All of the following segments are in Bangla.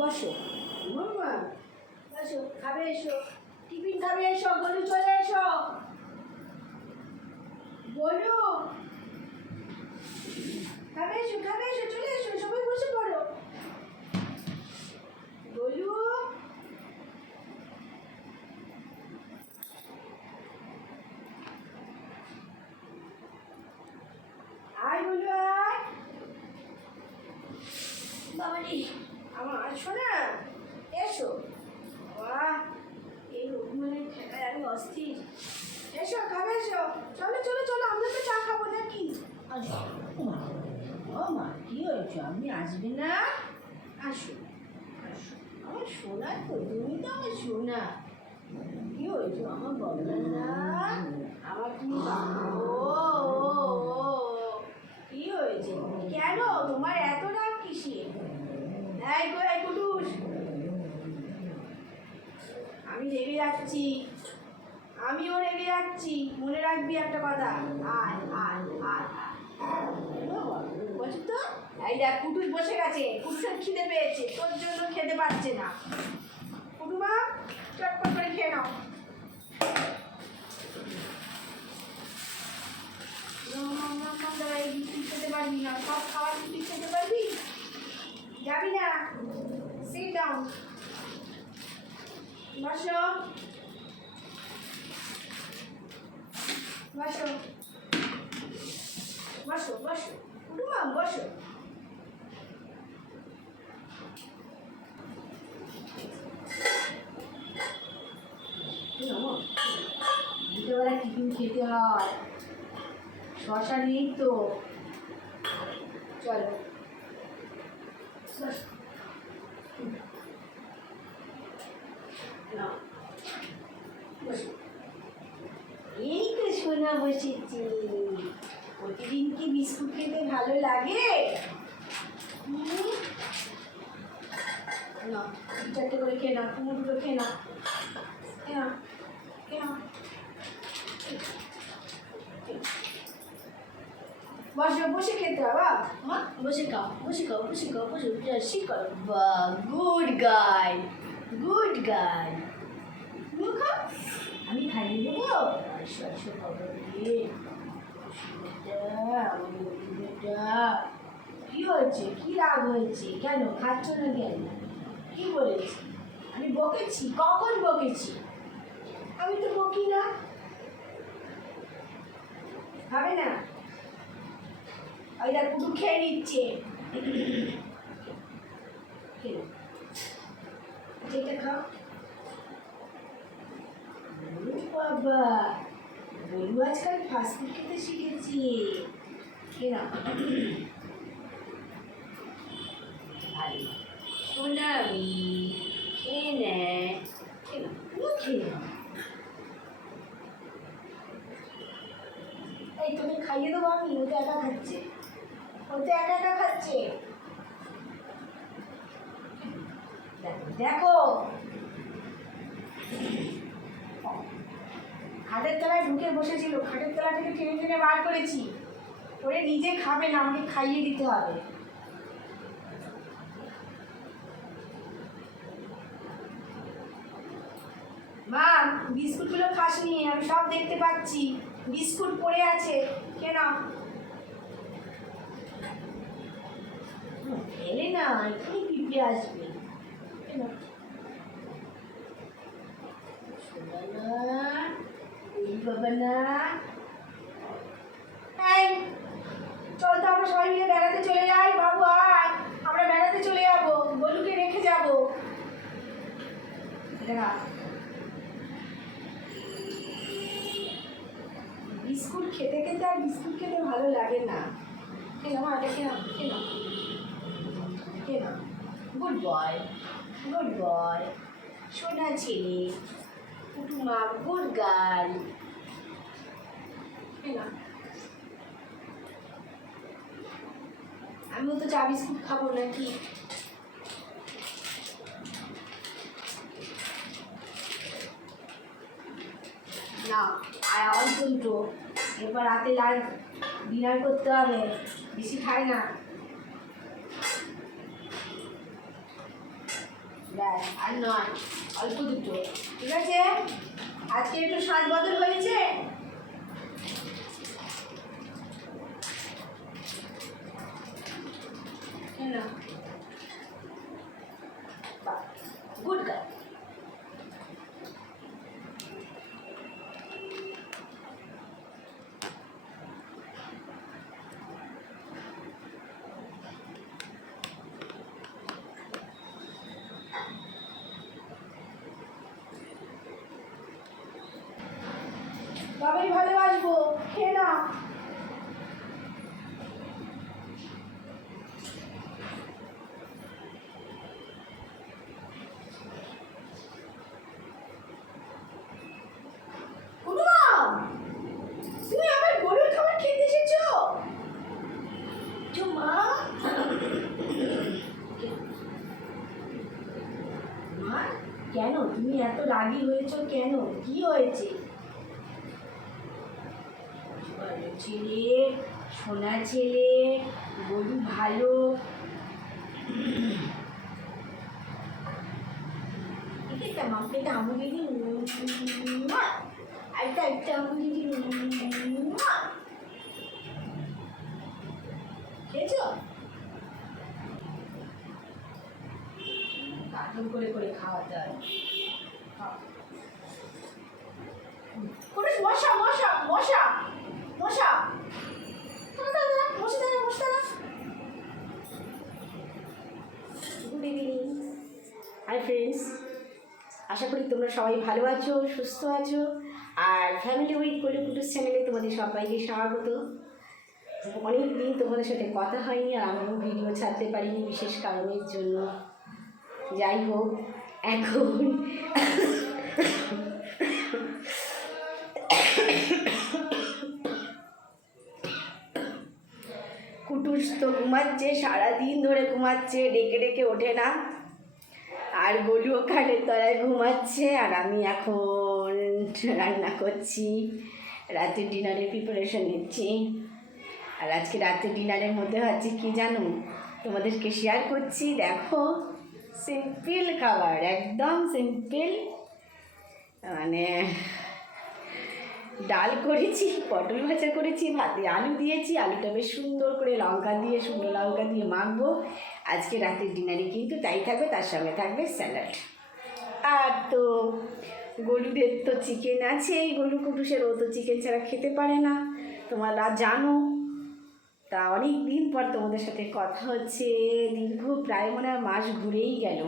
বসো। মাম্মা বসো খাবে এসো। টিফিন খাবে এসো বলু চলে এসো। বলু খাবে এসো খাবে এসো চলে এসো সবাই বসে পড়ো। বলু আয় বলু আয়। বাবারি আমার আসো না এসো বাহ এই রঘুমানের ঠেকায় আমি অস্থির এসো খাবে এসো চলো চলো চলো আমরা তো চা খাব নাকি ও মা কি হয়েছে আপনি আসবে না আসো আসো আমার সোনা তো তুমি তো আমার সোনা কি হয়েছে আমার বলো না আমার তুমি ও কি হয়েছে কেন তোমার এত রাগ কিসের এই গো আমি রেগে যাচ্ছি আমিও রেগে যাচ্ছি মনে রাখবি একটা কথা আয় আয় আয়। বলছি তো? এই দেখ, কুটুস বসে গেছে। কুটুসের খিদে পেয়েছে। তোর জন্য খেতে পারছে না। কুটুমা, চটপট করে খেয়ে নাও। খেতে পারবি না। সব খেতে পারবি? বসো। বসো। বসো বসো। কুটুমা বসো দুটোবেলা টিফিন খেতে হয় শশা নেই তো চলো। এই তো সোনা বসেছি। প্রতিদিন কি বিস্কুট খেতে ভালো লাগে? নাও, চারটে করে খেয়ে নাও তুমি দুটো খেয়ে নাও। খেয়ে খেয়ে বসে বসে খেতে মা বসে খাও বসে খাও বসে খাও বসে বসে করো বা গুড গাই গুড গাই। তুমি আমি খাইয়ে দেবো? আসো আসো খাব রে কি হয়েছে কি রাগ হয়েছে? কেন? খাচ্ছ না কেন? কি বলেছি? আমি বকেছি? কখন বকেছি? আমি তো বকি না। হবে না? ওইটা কুটু খেয়ে নিচ্ছে। যেটা খাও। বাবা। বলু আজকাল ফাস্টফুড খেতে শিখেছি। কে না ভালো সোনামি খেয়ে নেয় খেয়ে। এই তোকে খাইয়ে দেবো আমি ও তো একা খাচ্ছে। ও তো একা একা খাচ্ছে। দেখো খাটের তলায় ঢুকে বসেছিল, খাটের তলা থেকে টেনে টেনে বার করেছি। ওরে, নিজে খাবে না, আমাকে খাইয়ে দিতে হবে মা বিস্কুটগুলো খাসনি আমি সব দেখতে পাচ্ছি। বিস্কুট পড়ে আছে কেন? এলে না এখানে পিঁপড়ে আসবে। কেন? বাবা না এই চল তো আমরা সবাই মিলে বেড়াতে চলে যাই বাবু আয়। আমরা বেড়াতে চলে যাব বলুকে রেখে যাব। এটা বিস্কুট খেতে খেতে আর বিস্কুট খেতে ভালো লাগে না। কেন মা এটা কেন কেন কেন গুড বয় গুড বয় সোনা ছেলে কুটুমা গুড গার্ল আমিও তো চা বিস্কুট খাব নাকি না আর অল্প দুটো এরপর রাতে লাইন ডিনার করতে হবে, বেশি খায় না। ব্যাস, আর নয়, অল্প দুটো, ঠিক আছে? আজকে একটু স্বাদ বদল হয়েছে না গুড গার্ল তবেই ভালোবাসবো খেয়ে না কুটুমা তুমি আমার গরুর খাবার খেতে এসেছ মা মা কেন? তুমি এত রাগী হয়েছো কেন? কি হয়েছে? ছেলে, সোনা ছেলে, গরু ভালো। এটা মাকে আমাকে একটা খেয়েছো? কাটুন করে করে খাওয়াতে হয়। মশা মশা মশা মশা। মশা হাই ফ্রেন্ডস আশা করি তোমরা সবাই ভালো আছো, সুস্থ আছো। আর ফ্যামিলি উইথ কোলে কুটুস চ্যানেলে তোমাদের সবাইকে স্বাগত। অনেক দিন তোমাদের সাথে কথা হয়নি আর আমিও ভিডিও ছাড়তে পারিনি, বিশেষ কারণের জন্য। যাই হোক এখন কুটুস তো ঘুমাচ্ছে, সারাদিন ধরে ঘুমাচ্ছে, ডেকে ডেকে ওঠে না। আর গলুও খাটের তলায় ঘুমাচ্ছে, আর আমি এখন রান্না করছি। রাতের ডিনারের প্রিপারেশন নিচ্ছি। আর আজকে রাতের ডিনারের মধ্যে হচ্ছে কি জানো? তোমাদেরকে শেয়ার করছি। দেখো সিম্পল খাবার একদম সিম্পল মানে ডাল করেছি, পটল ভাজা করেছি, ভাতে আলু দিয়েছি, আলুটা বেশ সুন্দর করে লঙ্কা দিয়ে, শুকনো লঙ্কা দিয়ে মাখবো। আজকে রাতের ডিনারে কিন্তু তাই থাকবে, তার সঙ্গে থাকবে স্যালাড। আর তো গরুদের তো চিকেন আছেই, গরু কুটুসের ও তো চিকেন ছাড়া খেতে পারে না। তোমরা জানো তা অনেক দিন পর তোমাদের সাথে কথা হচ্ছে, দীর্ঘ প্রায় মনে হয় মাস ঘুরেই গেল।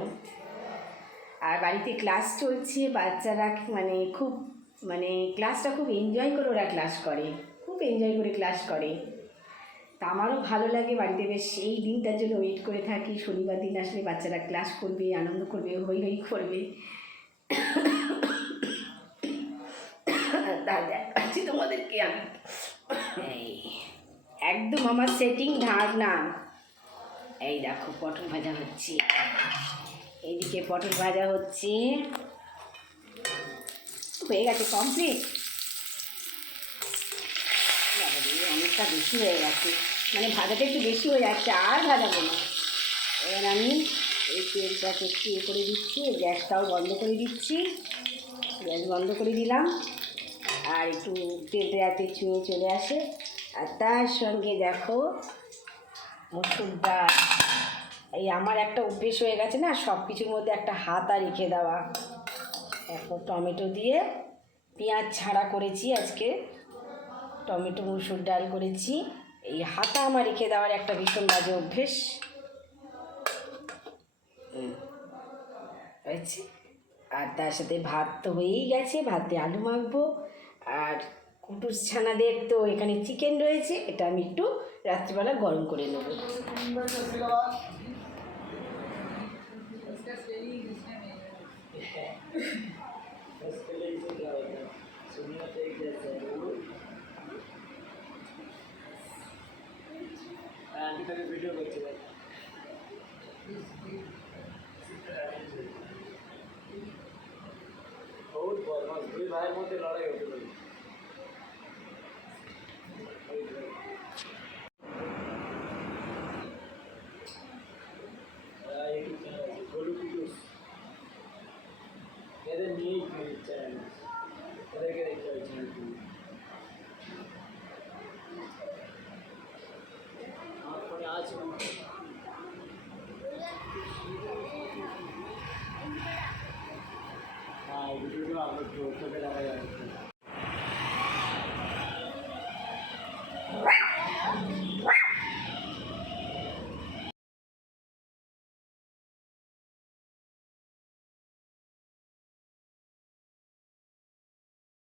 আর বাড়িতে ক্লাস চলছে, বাচ্চারা মানে খুব মানে ক্লাসটা খুব এনজয় করে ওরা ক্লাস করে, খুব এনজয় করে ক্লাস করে। তা আমারও ভালো লাগে বাড়িতে, বেশ এই দিনটার জন্য ওয়েট করে থাকি। শনিবার দিন আসলে বাচ্চারা ক্লাস করবে, আনন্দ করবে, হই হই করবে। তা দেখাচ্ছি তোমাদেরকে আমি। একদম আমার সেটিং ঢাক না এই দেখো, পটল ভাজা হচ্ছে। এইদিকে পটল ভাজা হচ্ছে। হয়ে গেছে কমপ্লিট অনেকটা বেশি হয়ে গেছে। মানে ভাজাটা একটু বেশি হয়ে যাচ্ছে, আর ভাজাবো না। এবার আমি এই তেলটাকে একটু ইয়ে করে দিচ্ছি গ্যাসটাও বন্ধ করে দিচ্ছি। গ্যাস বন্ধ করে দিলাম। আর একটু তেলটা যাতে চুয়ে চলে আসে। আর তার সঙ্গে দেখো মুসুর ডাল। এই আমার একটা অভ্যেস হয়ে গেছে না সব কিছুর মধ্যে একটা হাতা রেখে দেওয়া। এখন টমেটো দিয়ে পেঁয়াজ ছাড়া করেছি আজকে। টমেটো, মুসুর ডাল করেছি। এই হাতা আমার রেখে দেওয়ার একটা ভীষণ বাজে অভ্যেস। আর তার সাথে ভাত তো হয়েই গেছে, ভাতে আলু মাখবো। আর কুটুস ছানাদের তো এখানে চিকেন রয়েছে, এটা আমি একটু রাত্রিবেলা গরম করে নেব। ভিডিও বহুত হ্যাঁ এই ভিডিওটা